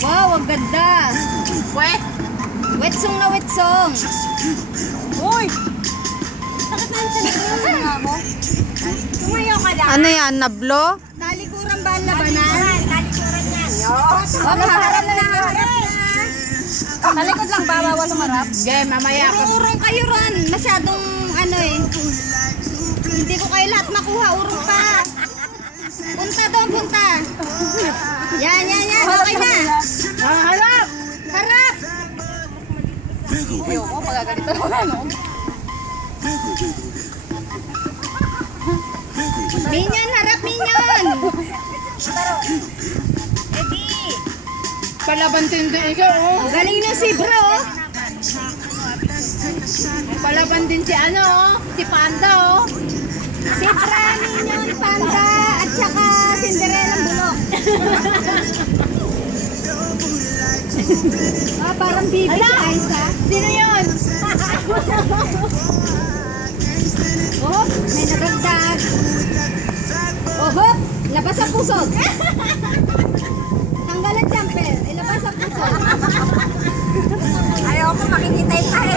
Wow, ang ganda. Wet. Wetsong na wetsong. Uy! Sakit na yung tiyan mo. Tumayo ka lang. Ano yan? Nablo? Talikuran ba ang labanan? Talikuran yan. Maharap na. Talikod lang ba? Bawal sumarap? Game, mamaya ka. Urong kayo ron. Masyadong ano eh. Hindi ko kayo lahat makuha. Urong pa. Punta doon, punta. Yan. Okay na. Harap! Harap. Ayoko, pagagalito ko na, no? Minyon, harap minyon. Eddie! Palaban din ikaw, oh. Galing na si bro, oh. Palaban din si ano, oh. Si Panda, oh. Si Bra, minyon, Panda, at saka Cinderella bulok. Parang bibi si Aiza. Sino yun? Oh, may nagagdag. Oh, hop! Labas ang pusod. Tanggalan jumper. Ilabas ang pusod. Ayaw ko makikita yung tayo.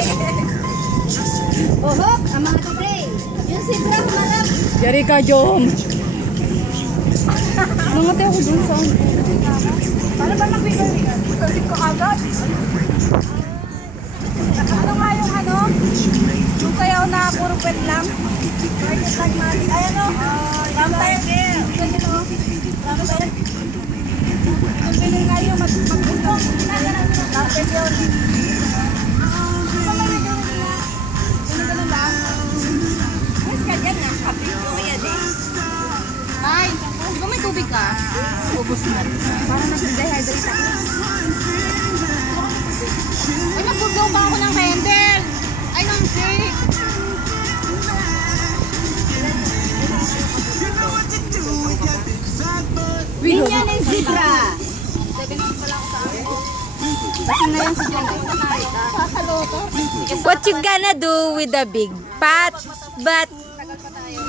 Oh, hop! Ang mga today. Yung si Bra, humarap. Yari ka, Jom. Nangatay ako dun sa Paano ba nag-bigay? Tulip ko agad. Ano nga yung ano? Yung sayaw na puro pet lang? Ayan o. Vampire girl. Ganyan o. Vampire. Yung pinil nga yung mag-butong. Vampire girl. Ganun lang. Mas ka dyan nga. Kapit ko kaya din. Ay, di ba may tubig ka? Ubus na. Parang nag-dehydrate ako. Ay, nagbugaw pa ako ng candle. Ay, ng cake. Minyan and si Bra. 7 minutes pa lang sa akin. Lasing na yan si John. Kakaloto. What you gonna do with the big fat butt? Tagal pa tayo.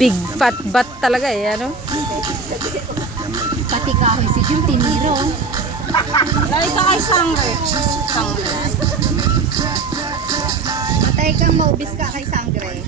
Big fat butt talaga eh, ano? Pati kahoy si John, tiniro. Lali ka kay Sangre. Sangre. Matay kang maubis ka kay Sangre.